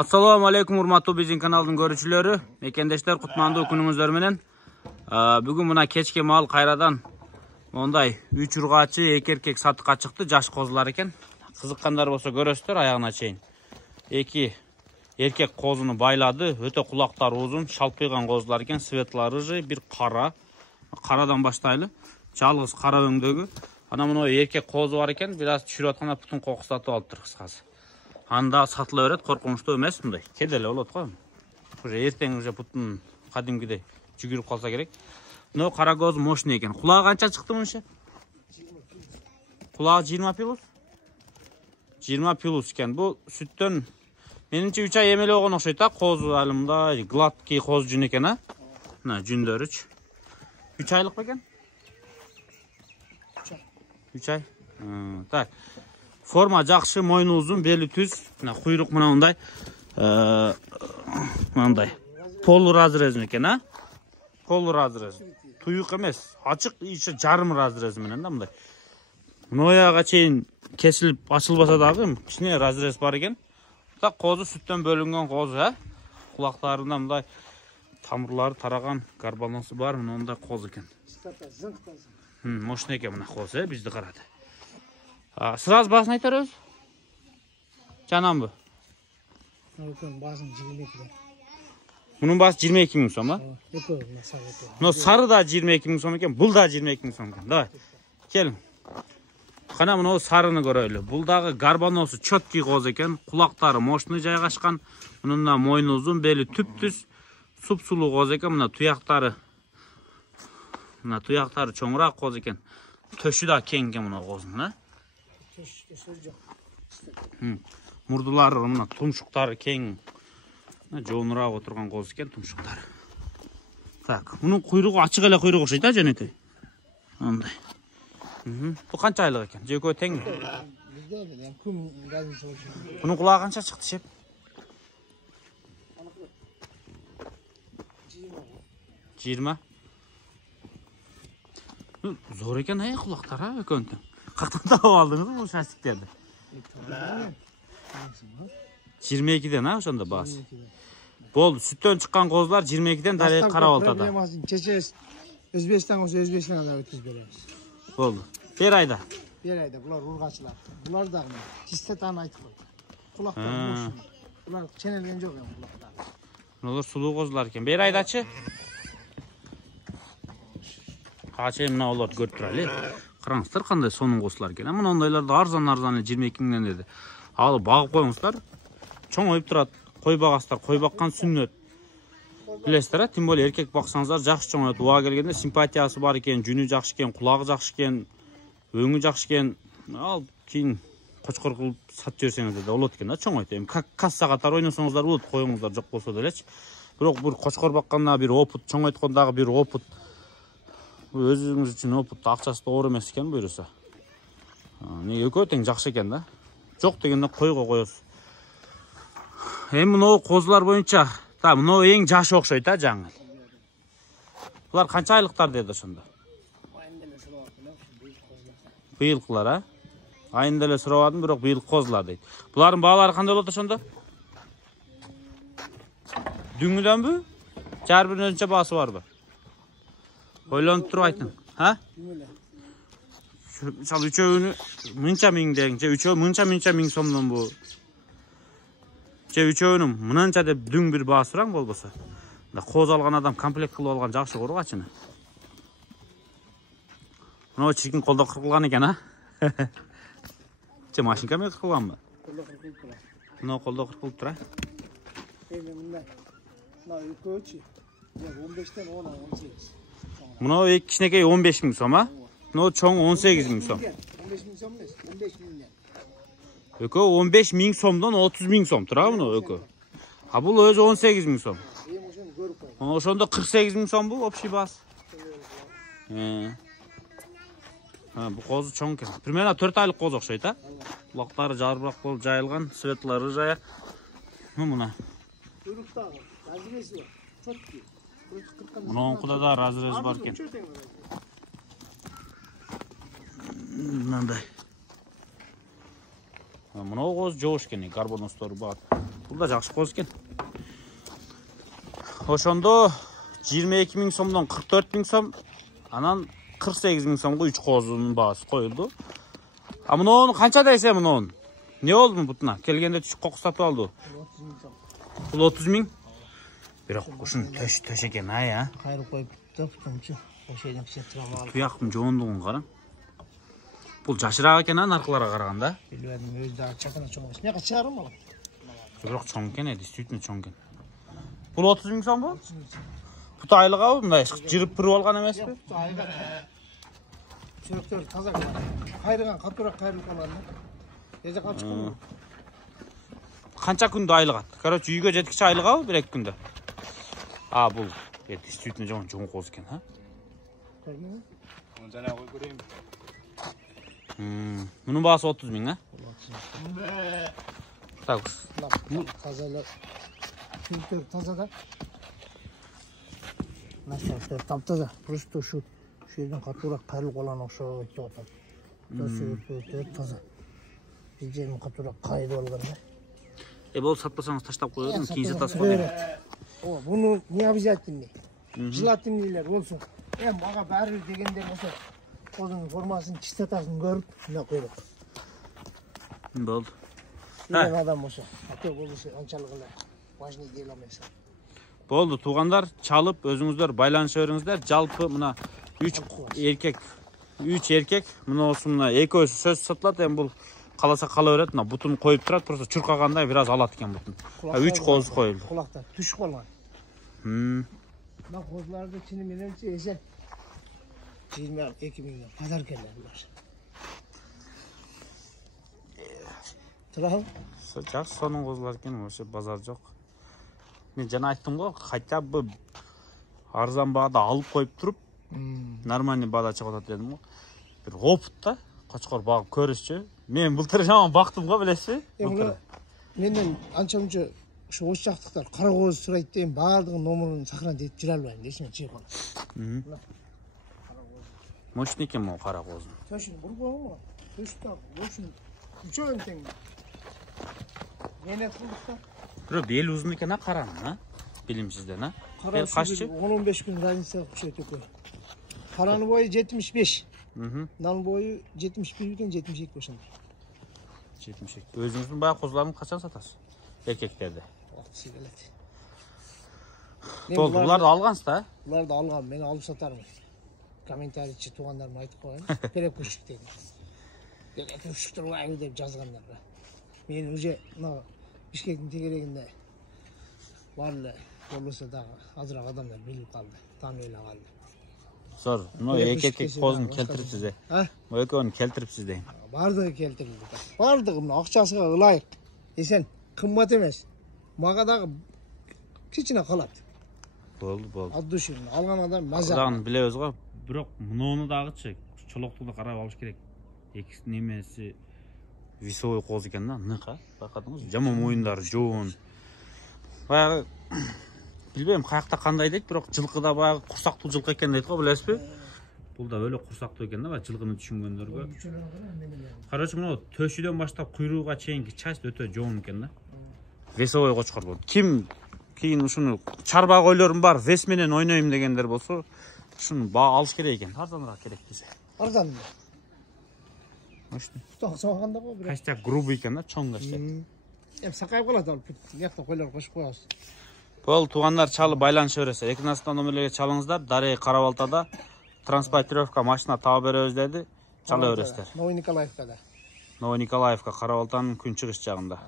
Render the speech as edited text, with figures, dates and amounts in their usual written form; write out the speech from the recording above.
Assalamu alaikum urmаттуу биздин каналдын көрүүчүлөрү. Мекендештер, кутмандуу күнүңүздөр менен. Бүгүн мына кечке маал кайрадан мондай 3 ургачы, 2 эркек сатыкка чыкты, жаш козулар экен. Кызыккандар болсо көрөсүздөр аягына чейин. 2 эркек козуну байлады, өтө кулактары узун, шалпыйган козулар экен, светло рыжий, бир кара. Карадан баштайлы. Жалгыз кара өңдөгү. Ана мына эркек козу бар экен, бир аз түшүрүп атканда бутун кокустатып алыптыр кыскасы. Анда сатыла берет, коркунучтуу эмес мындай. Кеде эле болот го. Уже эртең уже бутун кадимгидей жүгүрүп калса керек. Мына кара коз мощный экен. Кулагы канча чыкты мынча? Кулагы 20 пилус. 20 пилус экен. Бу сүттөн менимче 3 ай эмеле болгон окшойт да. Козу али мындай гладкий коз жүн экен, а? Мына жүндөрүч. 3 айлык бекен? 3 ай. Так. Forma жақшы, мойны uzun, бели түз. Мына куйрук мына мындай. Мындай. Полу разрез экен, а? Полу разрез. Туюк эмес, ачык, иши жарым разрез менен да мындай. Нояга чейин кесилип ачылбаса дагы кичине разрез бар экен. Так козу сүттөн бөлүнгөн козу, а? Кулактарында мындай тамырлары тараган, карбоносу бар, мындай коз экен. Мощный экен мына коз, бизди карады. Сразу басын айтар өз? Жанам бу? Басын 22 да. Bunun bası 22 000 сом, а? Но сары да 22 000 сом экен, бул да 22 000 сом экен. Давай. Келин. Кана мына сарыны көрөлү. Бул дагы гарбаносу чөткий коз экен, кулактары мощный жайгашкан. Мунун да мойну узун, бели түп-түз, суп-сулуу коз экен. Мына туяктары чоңураак коз экен. Төшү да кең экен мына коздун, а? Мурдулары мына тумшуктары кең. Жоонураак отурган коз экен тумшуктары. Так, мунун куйругу ачык эле куйрук окшойт, а жөнөкөй. Мындай. Бу канча айлык экен? Же экөө теңби? Бизде эле күн разница болчу. Мунун кулагы канча чыкты шеп? 20. Зор экен ай кулактар, а экөөнтө. Кактан таап алдыңыз бул шастиктерди? 22ден, а ошондо баас. Болду, сүттөн чыккан козулар 22ден дарек карап алтады. Проблемасын чечебиз. Өзбекстан болсо Өзбекстанга да өткүзүп беребиз. Болду. Бер айда. Бер айда булар ургачылар. Булар дагы чистотаны айтып койду. Кулактар булар ченелген жок эми кулактар. Булар сулуу козулар экен. Бер айдачы? Качы мына оларды көрүп туралы. Караңыздар кандай сонун козулар экен. Мына ондойлорду арзан 22 000ден деди. Алып багып коюңуздар. Чоңоюп турат. Кой багасыздар, кой баккан сүннөт. Билесиздер, тим более эркек баксаңыздар жакшы чоңоет. Уга келгенде симпатиясы бар экен, жүнү жакшы экен, кулагы жакшы экен, өңү жакшы экен. Ал кийин кочкор кылып сатып жиберсеңиз да болот экен да, чоңойт. Эми касса катары ойносоңуздар болот, коюңуздар жок болсо делечи. Бирок бир кочкор бакканда бир опыт, чоңойткондагы бир опыт. Өзүңүз үчүн опыт, акчасы да оор эмес экен буйруса. Не экөө тең жакшы экен да. Жок дегенде койго коесуз. Эми мына козулар боюнча, та мына эң жашы окшойт а жаңы. Булар канча айлыктар деди ошондо? Айында эле сурабадым, козулар. Быйылкылар, а? Айында эле сурабадым, бирок быйыл козулар дейт. Булардын баалары кандай болот ошондо? Дүңүдөнбү? Жар биринин өзүнчө баасы барбы? Ойлонуп туруп айтың, ha? Мисалы үчөөнү мынча миң дең, же үчөө мынча миң сомдон бу. Же үчөөнүн мынанча деп дүң бир баасы сураң болбосо. Да коз алган адам комплект кылып алган жакшы кургачыны. Мына чиркин колдо кыркылган экен, а? Же машинка менен кыркылганбы? Колдо кыркылып турат. Мына колдо кыркылып тура. Эми мындай. Мына экөөчү 15ден 18. Мына эки кичинекей 15 000 сом, а? Мына чоң 18 000 сом. 15 000 сом эмес, 15 000ден. Экөө 15 000 сомдон 30 000 сом тура мына экөө. А бул өзү 18 000 сом. Эми ошону көрүп кой. Ошондо 48 000 сом бул общий баасы. Бу козу чоң экен. Примерно 4 айлык коз окшойт, а? Кулактары жарбыраак болуп жайылган, светло рыжая. Мына. Куйруктагы разрези бар. Чөткү. Мынакуда да разрез бар экен. Мындай. Мынау қоз жоош экен, карбоностору бар. Бул да жакшы қоз экен. Ошондо 22 000 сомдон 44 000 сом, анан 48 000 сомго 3 қозунун баасы коюлду. А муну канча дейсе муну? Не болду бутуна? Келгенде түшүк кокус сатып алды. 30 000 сом. Бул 30 000. Бирок ушун төш экен ай, а. Кайрып коюп туптумчу. Ошойдон кичине турап алып. Туяктын жоондугун караң. Бул жашыраак экен наркыларга караганда. Билбедим, өзү дагы чакана чоң. Мека чыгарым алам. Бирок чоң экен, действительно чоң экен. Бул 30 000 сомбу? Бут айлыгабы? Мындай жырып пырып алган эмеспи? Айга. Чөктөр таза калат. Кайрыган катуураак кайрылып калган. Эже калып чыккан. Канча күндө айлыгат? Короче, үйгө жеткиче айлыгабы 1-2 күндө? А, бул действительно чоң кооз экен, а? Көрдүңбү? Onu jana koy göreyim. Мунун баасы 30 000, а? Так. Таза эле. Фильтр таза да. Наштар таптаза. Просто ушу жерден катуураак кайрылып калган окшоп кетип атат. Таза. Жерден катуураак кайрып алган да. Бол сатпасаңыз таштап коёдун, кийин сатасыз го. О, буну не обязательно. Желательнелер болсун. Мага баары бир дегенде болсо, козунун формасын, чистотасын көрүп, мына коелук. Болду. Бир адам болсо, ата болсо анчалык эле важный дел эмес. Болду, туугандар, чалып өзүңүздөр байланыша бериңиздер. Жалпы мына 3 эркек, мынусу мына экөөсү сөз сатылат. Эми бул каласа кала берет, мына бутун коюп турат, просто чуркаганда бир аз алат экен бутун. 3 коз коюлду. Кулакта түшүп калган. Мына козларды чыны мененче эсеп 22 000 базар келер булар. Турам. Жакшы сонун козулар экен, ошо базар жок. Мен жана айттым го, хотя бы арзан баада алып коюп туруп, нормальный баада чыгып атат дедим го. Бир опыт да, кочкор багып көрүшчү. Мен былтыр жаман бактым го, билесизби? Менден анча-мунча ошо ош жактыктар кара коз сурайт дейм, баардыгынын номерин сохранить этип жүрө албайм, эсиме чыгып калат. Мощный экен могу кара козун. Төшүн бургонго, төштө, ошун үчөөн тең. Менет кылдык да. Бирок бел узун экен, а каранын, а? Билимсизден, а? Бел каччы? 10-15 күн разница окшойт экен. Каранын бою 75. Нан бою 71 экен, 72 ошондой. 72. Өзүңүздүн баягы козуларын качан сатасыз? Эркектерди. Вакыты келет. Болду, буларды алгансыздар, а? Буларды алгам, мен алып сатармын. Комментарийчи туугандарыма айтып коеюн. Перекупщик деген. Перекупщиктер баары деп жазгандар. Мен уже мына Бишкектин тегерегинде бар эле болбосо дагы азыраак адамдар билип калды, таанып эле калды. Зор, мына эркек козун келтирипсиз де. Бул экөөнү келтирипсиз дейм. Бардыгы келтирилди. Бардыгы мына акчасыга ылайык. Эсен, кымбат эмес. Мага дагы кичине калат. Болду. От души алган адам маза. Дагы билебиз го. Бирок муну дагычы чолокту да карап алыш керек. Экиси немеси весовой коз экен да, ныка. Байкадыңызбы? Жаман моюндары жоон. Баягы билбейм каякта кандай дейт, бирок жылкыда баягы курсактуу жылкы экен дейт го, билесизби? Бул да өлө курсактуу экен да, баягы жылкыны түшүнгөндөргө. Короче, мына төшүдөн баштап куйруга чейинки часть өтө жоон экен да. Весовой кочкор болду. Ким кийин ушуну чарба койлорум бар, вес менен ойнойм дегендер болсо, ушуну баа алыш керек экен. Арзаныраак керек десе. Арзан. Мощный. Соганда го бирок. Качтак грубый экен да, чоң качтак. Сакайып калат ал. Мыякта койлор кошуп коебуз. Бол, туугандар, чалып байланыша бересиздер. Экинастан номерлерге чалыңыздар. Дарей Карабалтада транспортировка машина таап беребиз деди. Чала бересиздер. Новый Николаевкада. Новый Николаевка, Карабалтанын күнчүгүш жагында.